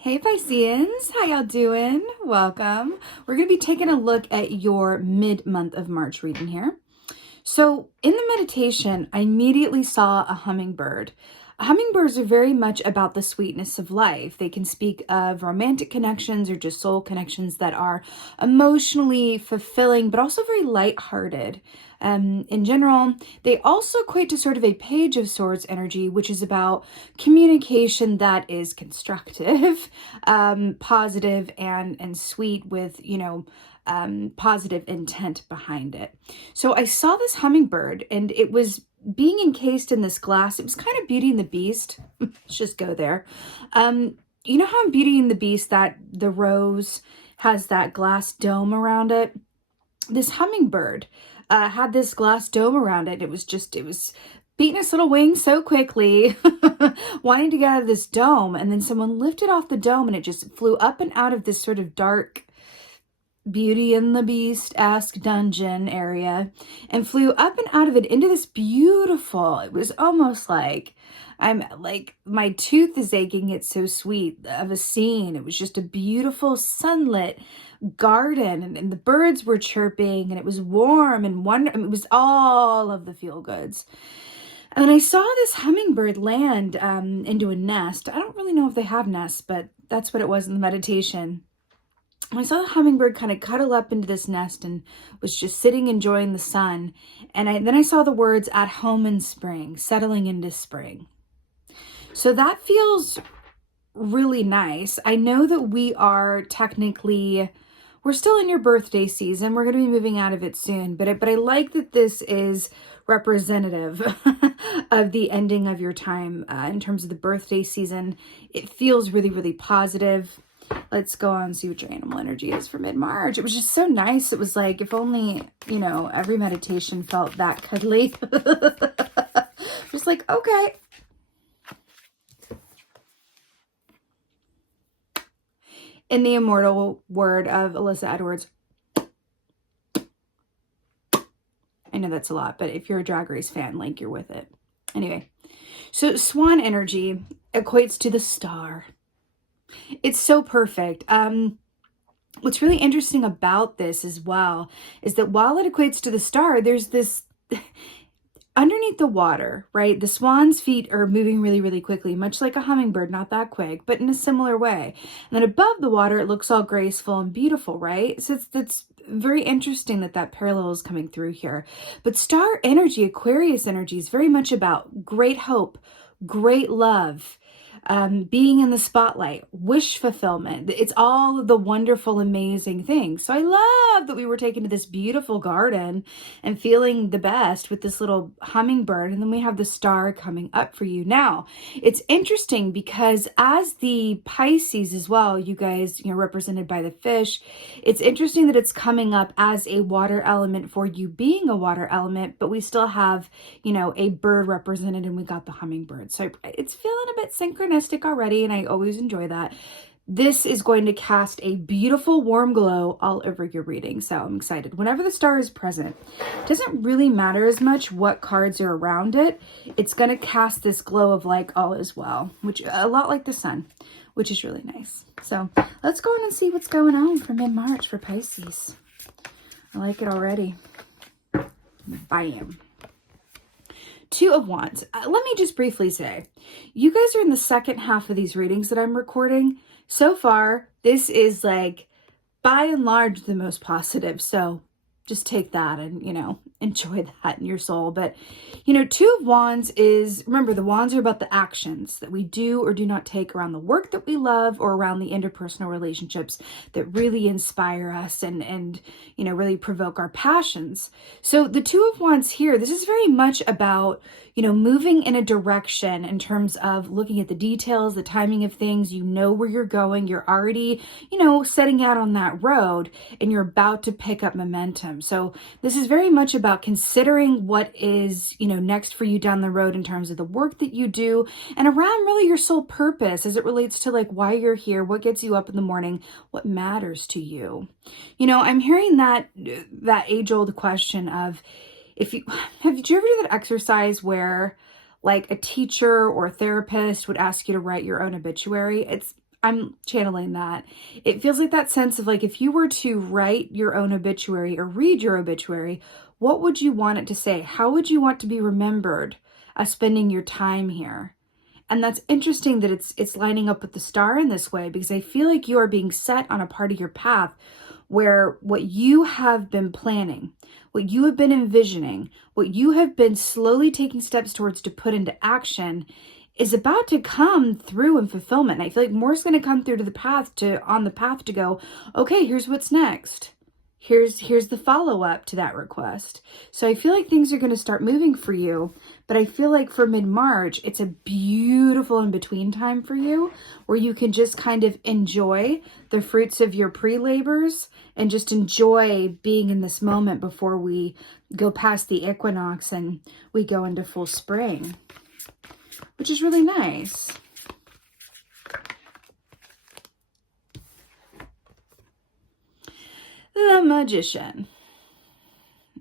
Hey Pisceans, how y'all doing? Welcome. We're going to be taking a look at your mid-month of March reading here. So in the meditation, I immediately saw a hummingbird. Hummingbirds are very much about the sweetness of life. They can speak of romantic connections or just soul connections that are emotionally fulfilling, but also very lighthearted. In general, they also equate to sort of a Page of Swords energy, which is about communication that is constructive, positive, and sweet with, positive intent behind it. So I saw this hummingbird and it was being encased in this glass. It was kind of Beauty and the Beast. Let's just go there. You know how in Beauty and the Beast that the rose has that glass dome around it? This hummingbird had this glass dome around it. It was beating its little wings so quickly, wanting to get out of this dome. And then someone lifted off the dome and it just flew up and out of this sort of dark Beauty and the Beast-esque dungeon area and flew up and out of it into this beautiful, it was almost like my tooth is aching, it's so sweet, of a scene. It was just a beautiful sunlit garden and the birds were chirping and it was warm and wonderful. It was all of the feel goods. And then I saw this hummingbird land into a nest. I don't really know if they have nests, but that's what it was in the meditation. I saw the hummingbird kind of cuddle up into this nest and was just sitting enjoying the sun. And then I saw the words "at home in spring," settling into spring. So that feels really nice. I know that we're still in your birthday season. We're going to be moving out of it soon, but I like that this is representative of the ending of your time in terms of the birthday season. It feels really, really positive. Let's go on and see what your animal energy is for mid-March. It was just so nice. It was like, if only, every meditation felt that cuddly. Just like, okay. In the immortal word of Alyssa Edwards. I know that's a lot, but if you're a Drag Race fan, like, you're with it. Anyway, so Swan energy equates to the star. It's so perfect. What's really interesting about this as well is that while it equates to the star, there's this underneath the water, right? The swan's feet are moving really, really quickly, much like a hummingbird, not that quick, but in a similar way. And then above the water, it looks all graceful and beautiful, right? So it's very interesting that parallel is coming through here. But star energy, Aquarius energy, is very much about great hope, great love, being in the spotlight, wish fulfillment. It's all of the wonderful, amazing things. So I love that we were taken to this beautiful garden and feeling the best with this little hummingbird. And then we have the star coming up for you. Now, it's interesting because as the Pisces as well, you guys, represented by the fish, it's interesting that it's coming up as a water element for you being a water element, but we still have, a bird represented and we got the hummingbird. So it's feeling a bit synchronistic already, and I always enjoy that. This is going to cast a beautiful warm glow all over your reading, so I'm excited. Whenever the star is present, it doesn't really matter as much what cards are around it. It's going to cast this glow of like all is well, which a lot like the sun, which is really nice. So let's go on and see what's going on for mid-March for Pisces. I like it already. Bam. Two of Wands. Let me just briefly say, you guys are in the second half of these readings that I'm recording. So far, this is like, by and large, the most positive. So just take that and, enjoy that in your soul. But, Two of Wands is, remember, the wands are about the actions that we do or do not take around the work that we love or around the interpersonal relationships that really inspire us and really provoke our passions. So the Two of Wands here, this is very much about, moving in a direction in terms of looking at the details, the timing of things. You know where you're going. You're already, setting out on that road and you're about to pick up momentum. So this is very much about considering what is, next for you down the road in terms of the work that you do and around really your soul purpose as it relates to like why you're here, what gets you up in the morning, what matters to you. I'm hearing that age-old question of, did you ever do that exercise where like a teacher or a therapist would ask you to write your own obituary? I'm channeling that. It feels like that sense of like, if you were to write your own obituary or read your obituary, what would you want it to say? How would you want to be remembered as spending your time here? And that's interesting that it's lining up with the star in this way, because I feel like you are being set on a part of your path where what you have been planning, what you have been envisioning, what you have been slowly taking steps towards to put into action is about to come through in fulfillment. And I feel like more is going to come through on the path to go, okay, here's what's next. Here's the follow-up to that request. So I feel like things are going to start moving for you, but I feel like for mid-March, it's a beautiful in-between time for you where you can just kind of enjoy the fruits of your pre-labors and just enjoy being in this moment before we go past the equinox and we go into full spring, which is really nice. The Magician.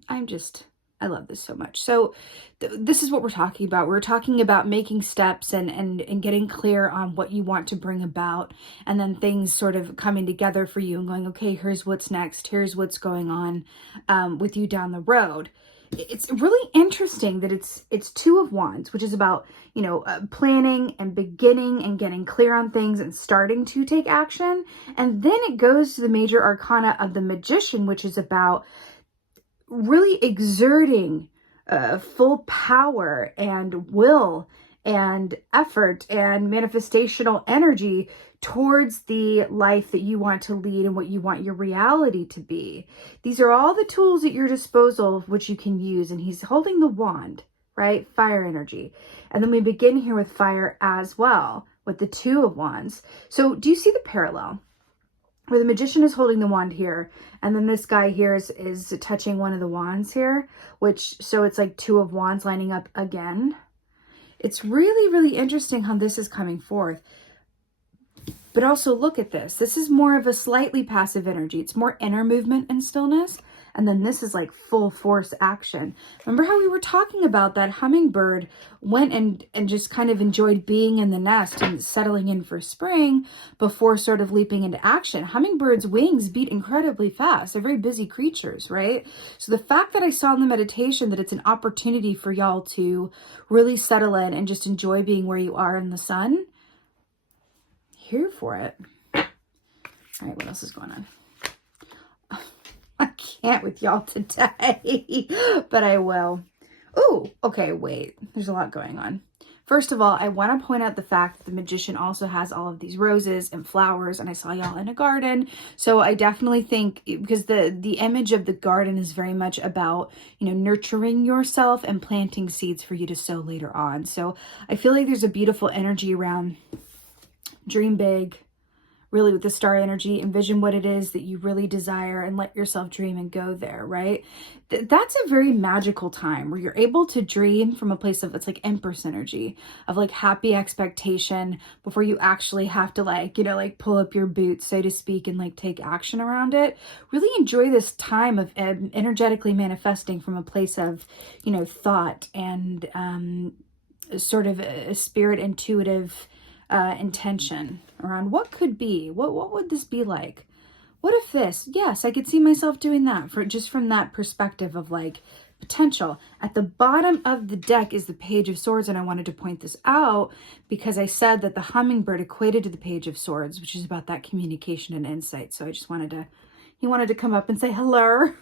I love this so much. So this is what we're talking about. We're talking about making steps and getting clear on what you want to bring about, and then things sort of coming together for you and going, okay, here's what's next. Here's what's going on with you down the road. It's really interesting that it's Two of Wands, which is about, planning and beginning and getting clear on things and starting to take action. And then it goes to the major arcana of the Magician, which is about really exerting full power and will and effort and manifestational energy towards the life that you want to lead and what you want your reality to be. These are all the tools at your disposal which you can use. And he's holding the wand, right? Fire energy. And then we begin here with fire as well, with the Two of Wands. So do you see the parallel? Where the Magician is holding the wand here, and then this guy here is touching one of the wands here, so it's like Two of Wands lining up again. It's really, really interesting how this is coming forth. But also look at this. This is more of a slightly passive energy. It's more inner movement and stillness. And then this is like full force action. Remember how we were talking about that hummingbird went and just kind of enjoyed being in the nest and settling in for spring before sort of leaping into action. Hummingbirds' wings beat incredibly fast. They're very busy creatures, right? So the fact that I saw in the meditation that it's an opportunity for y'all to really settle in and just enjoy being where you are in the sun, here for it. All right, what else is going on? I can't with y'all today, but I will. Oh, okay, wait. There's a lot going on. First of all, I want to point out the fact that the Magician also has all of these roses and flowers, and I saw y'all in a garden. So I definitely think, because the image of the garden is very much about, nurturing yourself and planting seeds for you to sow later on. So I feel like there's a beautiful energy around dream big, really with the star energy, envision what it is that you really desire and let yourself dream and go there, right? That's a very magical time where you're able to dream from a place of, it's like Empress energy of like happy expectation before you actually have to pull up your boots, so to speak, and like take action around it. Really enjoy this time of energetically manifesting from a place of, thought and sort of a spirit intuitive intention around what could be, what would this be like? What if this? Yes, I could see myself doing that from that perspective of like potential. At the bottom of the deck is the Page of Swords, and I wanted to point this out because I said that the hummingbird equated to the Page of Swords, which is about that communication and insight. So I just he wanted to come up and say hello.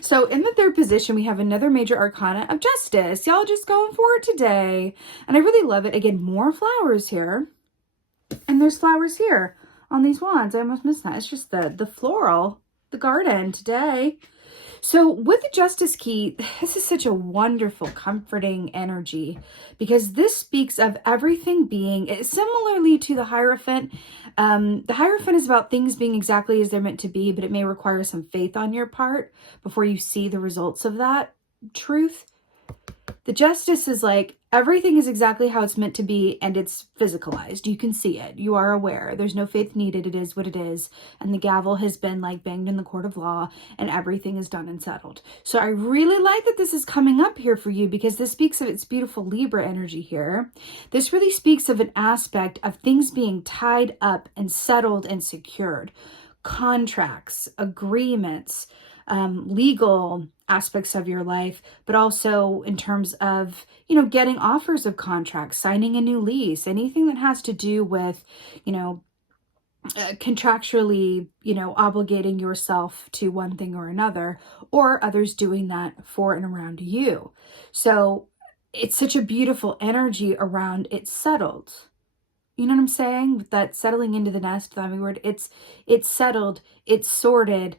So in the third position, we have another major arcana of Justice. Y'all just going for it today. And I really love it. Again, more flowers here. And there's flowers here on these wands. I almost missed that. It's just the floral, the garden today. So with the Justice key, this is such a wonderful, comforting energy because this speaks of everything being similarly to the Hierophant. The Hierophant is about things being exactly as they're meant to be, but it may require some faith on your part before you see the results of that truth. The Justice is like, everything is exactly how it's meant to be, and it's physicalized. You can see it. You are aware. There's no faith needed. It is what it is. And the gavel has been like banged in the court of law, and everything is done and settled. So I really like that this is coming up here for you, because this speaks of its beautiful Libra energy here. This really speaks of an aspect of things being tied up and settled and secured. Contracts, agreements, legal aspects of your life, but also in terms of, getting offers of contracts, signing a new lease, anything that has to do with, contractually, obligating yourself to one thing or another, or others doing that for and around you. So it's such a beautiful energy around it's settled. You know what I'm saying? With that settling into the nest, the word, it's settled, it's sorted.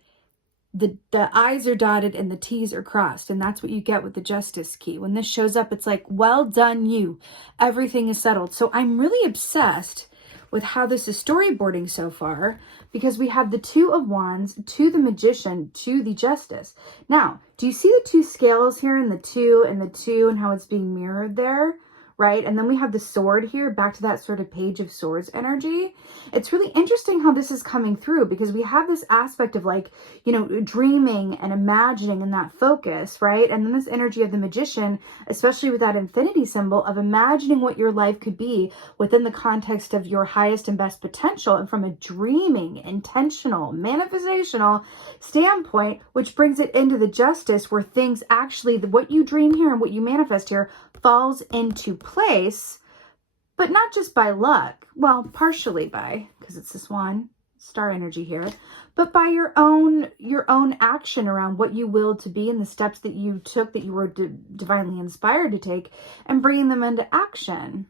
The I's are dotted and the T's are crossed. And that's what you get with the Justice key. When this shows up, it's like, well done, you. Everything is settled. So I'm really obsessed with how this is storyboarding so far, because we have the Two of Wands to the Magician to the Justice. Now, do you see the two scales here and the two and how it's being mirrored there? Right? And then we have the sword here, back to that sort of Page of Swords energy. It's really interesting how this is coming through, because we have this aspect of like, dreaming and imagining and that focus, right? And then this energy of the Magician, especially with that infinity symbol of imagining what your life could be within the context of your highest and best potential, and from a dreaming, intentional, manifestational standpoint, which brings it into the Justice, where things actually, what you dream here and what you manifest here falls into place, but not just by luck. Well, partially by, because it's the Swan star energy here, but by your own action around what you willed to be and the steps that you took, that you were divinely inspired to take, and bringing them into action.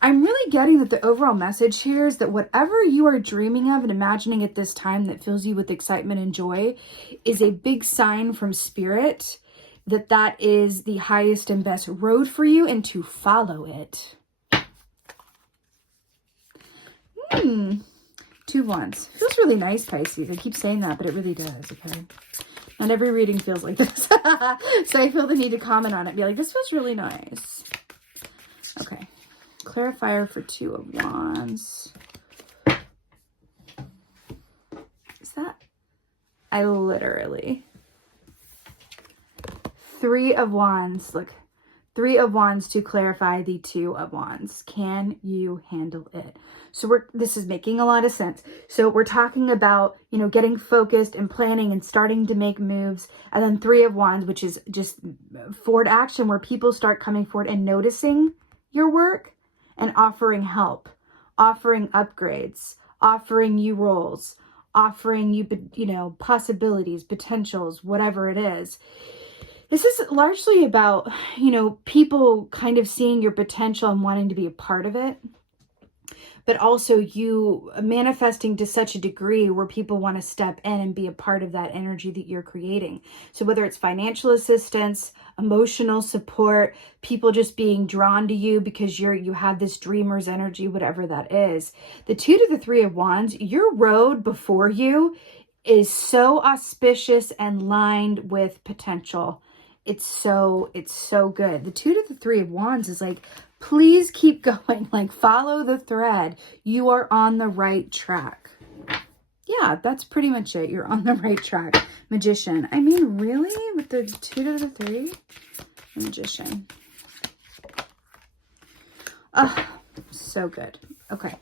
I'm really getting that the overall message here is that whatever you are dreaming of and imagining at this time that fills you with excitement and joy is a big sign from Spirit that is the highest and best road for you, and to follow it. Two Wands. Feels really nice, Pisces. I keep saying that, but it really does, okay? Not every reading feels like this. So I feel the need to comment on it. Be like, this feels really nice. Okay. Clarifier for Two of Wands. Is that? I literally... Three of Wands. Look. Three of Wands to clarify the Two of Wands. Can you handle it? So this is making a lot of sense. So we're talking about, getting focused and planning and starting to make moves. And then Three of Wands, which is just forward action, where people start coming forward and noticing your work and offering help, offering upgrades, offering you roles, offering you, possibilities, potentials, whatever it is. This is largely about, people kind of seeing your potential and wanting to be a part of it, but also you manifesting to such a degree where people want to step in and be a part of that energy that you're creating. So whether it's financial assistance, emotional support, people just being drawn to you because you have this dreamer's energy, whatever that is. The Two to the Three of Wands, your road before you is so auspicious and lined with potential. It's so good. The Two to the Three of Wands is like, please keep going. Like, follow the thread. You are on the right track. Yeah, that's pretty much it. You're on the right track. Magician. I mean, really? With the Two to the Three? The Magician. Oh, so good. Okay.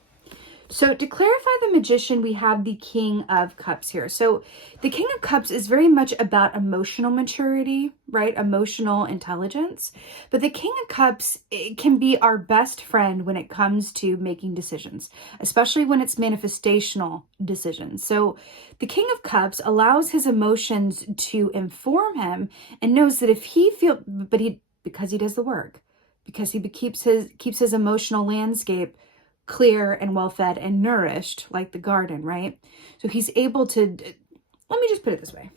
So to clarify the Magician, we have the King of Cups here. So the King of Cups is very much about emotional maturity, right? Emotional intelligence. But the King of Cups, it can be our best friend when it comes to making decisions, especially when it's manifestational decisions. So the King of Cups allows his emotions to inform him and knows that if he because he does the work, because he keeps his emotional landscape clear and well-fed and nourished like the garden, right? So he's able to, let me just put it this way.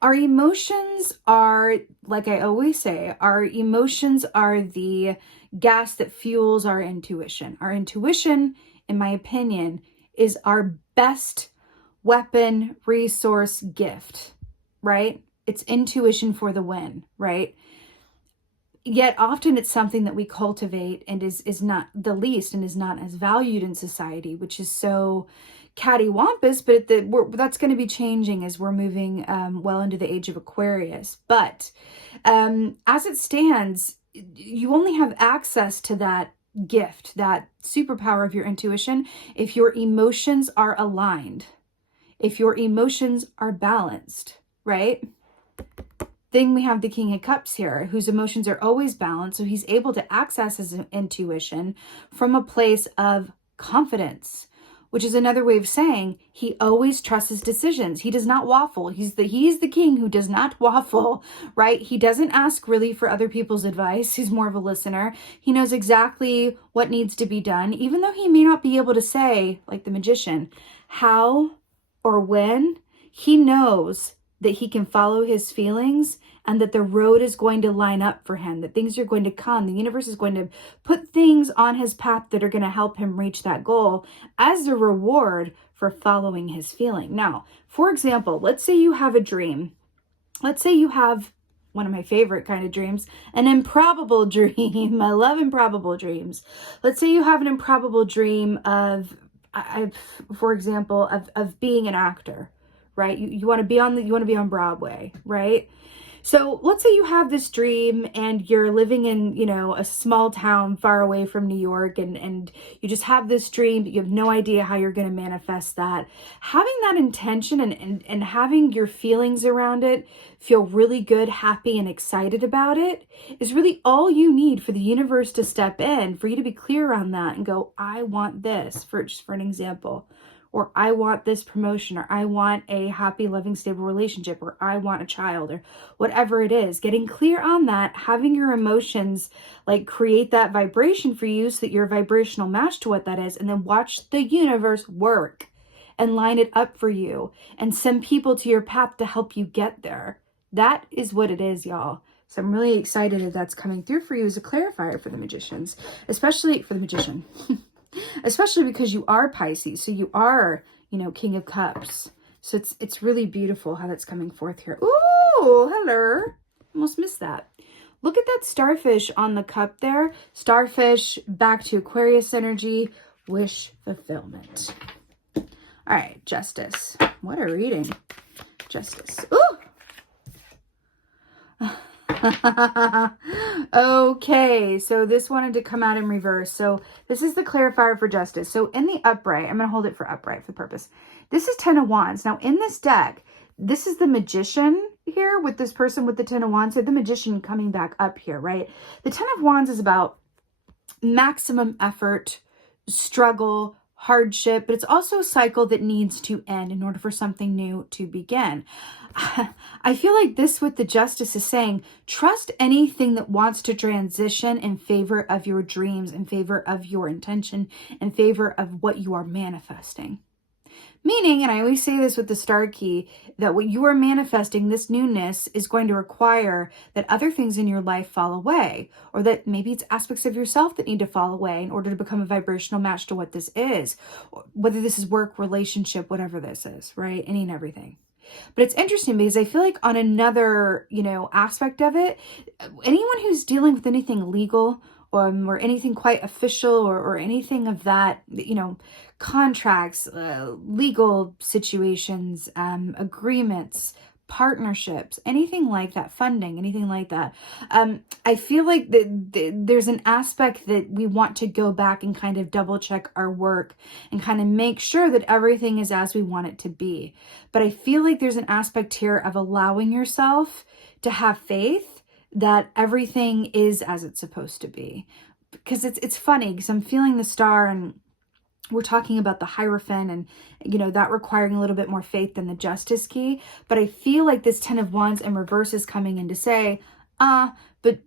Our emotions are, like I always say, our emotions are the gas that fuels our intuition. Our intuition, in my opinion, is our best weapon, resource, gift, right? It's intuition for the win, right? Yet often it's something that we cultivate and is not the least and is not as valued in society, which is so cattywampus, but that's going to be changing as we're moving well into the age of Aquarius. But as it stands, you only have access to that gift, that superpower of your intuition, if your emotions are aligned, if your emotions are balanced, right? Then we have the King of Cups here, whose emotions are always balanced. So he's able to access his intuition from a place of confidence, which is another way of saying he always trusts his decisions. He does not waffle. He's the king who does not waffle, right? He doesn't ask really for other people's advice. He's more of a listener. He knows exactly what needs to be done, even though he may not be able to say, like the magician, how or when. He knows that he can follow his feelings and that the road is going to line up for him, that things are going to come. The universe is going to put things on his path that are going to help him reach that goal as a reward for following his feeling. Now, for example, let's say you have a dream. Let's say you have one of my favorite kind of dreams, an improbable dream. I love improbable dreams. Let's say you have an improbable dream of, for example, of being an actor. Right? You want to be on Broadway, right? So let's say you have this dream and you're living in, a small town far away from New York, and you just have this dream, but you have no idea how you're going to manifest that. Having that intention and having your feelings around it feel really good, happy, and excited about it is really all you need for the universe to step in, for you to be clear on that and go, I want this, for an example. Or I want this promotion, or I want a happy, loving, stable relationship, or I want a child, or whatever it is. Getting clear on that, having your emotions like create that vibration for you so that you're a vibrational match to what that is, and then watch the universe work and line it up for you and send people to your path to help you get there. That is what it is, y'all. So I'm really excited that that's coming through for you as a clarifier for the magicians, especially for the magician. Especially because you are Pisces, so you are, King of Cups. So it's really beautiful how that's coming forth here. Ooh, hello. Almost missed that. Look at that starfish on the cup there. Starfish, back to Aquarius energy, wish fulfillment. All right, Justice. What a reading. Justice. Ooh. Okay, so this wanted to come out in reverse. So this is the clarifier for Justice. So in the upright, I'm going to hold it for upright for the purpose. This is 10 of Wands. Now in this deck, this is the Magician here with this person with the 10 of Wands. So the Magician coming back up here, right? The 10 of Wands is about maximum effort, struggle, hardship, but it's also a cycle that needs to end in order for something new to begin. I feel like this with the Justice is saying, trust anything that wants to transition in favor of your dreams, in favor of your intention, in favor of what you are manifesting. Meaning, and I always say this with the star key, that what you are manifesting, this newness, is going to require that other things in your life fall away, or that maybe it's aspects of yourself that need to fall away in order to become a vibrational match to what this is, whether this is work, relationship, whatever this is, right? Any and everything. But it's interesting because I feel like on another, aspect of it, anyone who's dealing with anything legal or anything quite official or anything of that, contracts, legal situations, agreements, partnerships, anything like that, funding, anything like that. I feel like there's an aspect that we want to go back and kind of double check our work and kind of make sure that everything is as we want it to be. But I feel like there's an aspect here of allowing yourself to have faith that everything is as it's supposed to be. Because it's funny because I'm feeling the star and we're talking about the Hierophant and, that requiring a little bit more faith than the Justice key. But I feel like this 10 of Wands in reverse is coming in to say, but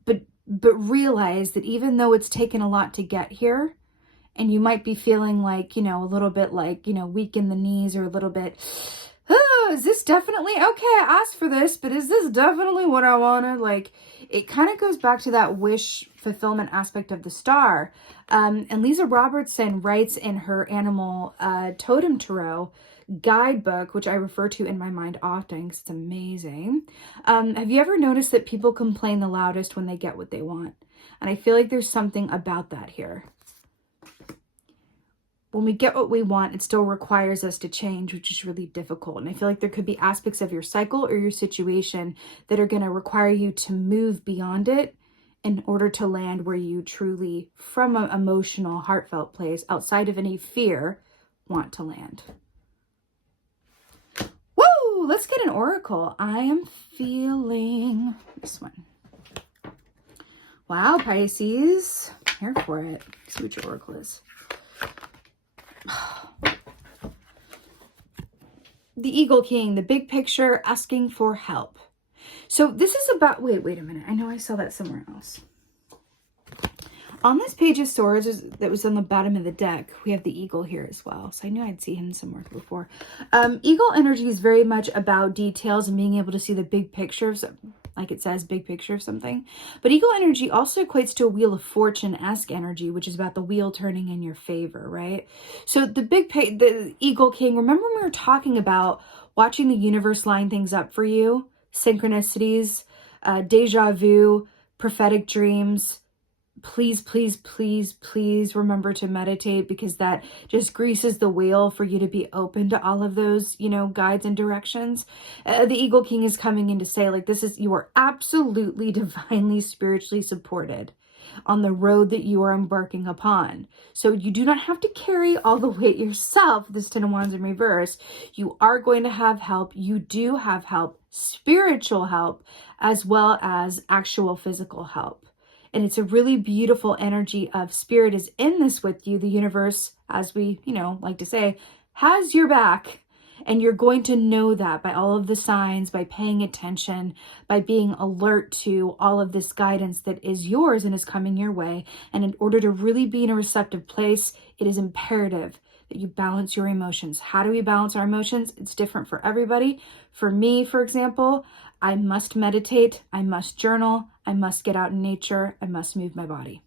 realize that even though it's taken a lot to get here, and you might be feeling like, a little bit like, weak in the knees or a little bit, is this definitely, okay, I asked for this, but is this definitely what I wanted? Like, it kind of goes back to that wish fulfillment aspect of the star. And Leeza Robertson writes in her animal totem tarot, guidebook, which I refer to in my mind often because it's amazing. Have you ever noticed that people complain the loudest when they get what they want? And I feel like there's something about that here. When we get what we want, it still requires us to change, which is really difficult. And I feel like there could be aspects of your cycle or your situation that are going to require you to move beyond it in order to land where you truly, from an emotional, heartfelt place, outside of any fear, want to land. Woo! Let's get an oracle. I am feeling this one. Wow, Pisces. Here for it. Let's see what your oracle is. The Eagle King, the big picture, asking for help. So this is about, wait a minute. I know I saw that somewhere else. On this Page of Swords that was on the bottom of the deck, we have the eagle here as well. So I knew I'd see him somewhere before. Eagle energy is very much about details and being able to see the big picture of something. Like it says, big picture of something. But eagle energy also equates to a Wheel of Fortune-esque energy, which is about the wheel turning in your favor, right? So the Eagle King, remember when we were talking about watching the universe line things up for you? Synchronicities, deja vu, prophetic dreams. Please, please, please, please remember to meditate, because that just greases the wheel for you to be open to all of those, guides and directions. The Eagle King is coming in to say, like, you are absolutely divinely, spiritually supported on the road that you are embarking upon. So you do not have to carry all the weight yourself, this Ten of Wands in reverse. You are going to have help. You do have help, spiritual help, as well as actual physical help. And it's a really beautiful energy of spirit is in this with you. The universe, as we, like to say, has your back. And you're going to know that by all of the signs, by paying attention, by being alert to all of this guidance that is yours and is coming your way. And in order to really be in a receptive place, it is imperative that you balance your emotions. How do we balance our emotions? It's different for everybody. For me, for example, I must meditate, I must journal, I must get out in nature, I must move my body.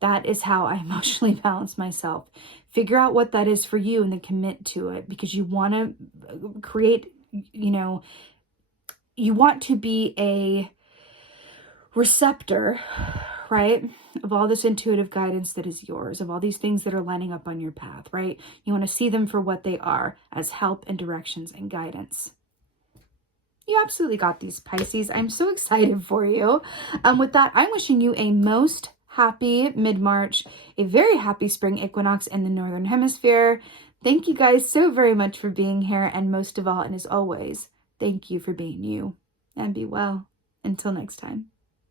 That is how I emotionally balance myself. Figure out what that is for you and then commit to it, because you want to create, you want to be a receptor, right, of all this intuitive guidance that is yours, of all these things that are lining up on your path, right? You want to see them for what they are, as help and directions and guidance. You absolutely got these, Pisces. I'm so excited for you. With that, I'm wishing you a most happy mid-March, a very happy spring equinox in the Northern Hemisphere. Thank you guys so very much for being here. And most of all, and as always, thank you for being you. And be well. Until next time.